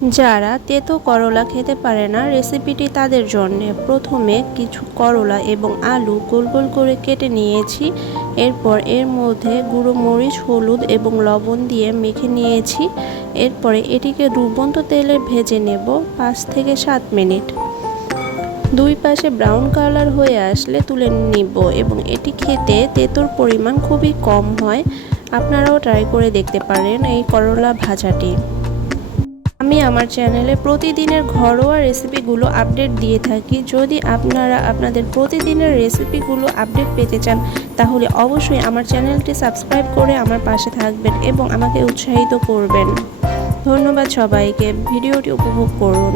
যারা তেতো করলা খেতে পারে না, রেসিপিটি তাদের জন্য। প্রথমে কিছু করলা এবং আলু গোল গোল করে কেটে নিয়েছি। এরপর এর মধ্যে গুঁড়ো মরিচ, হলুদ এবং লবণ দিয়ে মেখে নিয়েছি। এরপরে এটিকে ডুবন্ত তেলে ভেজে নেব 5 থেকে 7 মিনিট। দুই পাশে ব্রাউন কালার হয়ে আসলে তুলে নিব এবং এটি খেতে তেতোর পরিমাণ খুবই কম হয়। আপনারাও ট্রাই করে দেখতে পারেন এই করলা ভাজাটি। আমি আমার চ্যানেলে প্রতিদিনের ঘরোয়া রেসিপিগুলো আপডেট দিয়ে থাকি। যদি আপনারা আপনাদের প্রতিদিনের রেসিপিগুলো আপডেট পেতে চান, তাহলে অবশ্যই আমার চ্যানেলটি সাবস্ক্রাইব করে আমার পাশে থাকবেন এবং আমাকে উৎসাহিত করবেন। ধন্যবাদ সবাইকে। ভিডিওটি উপভোগ করুন।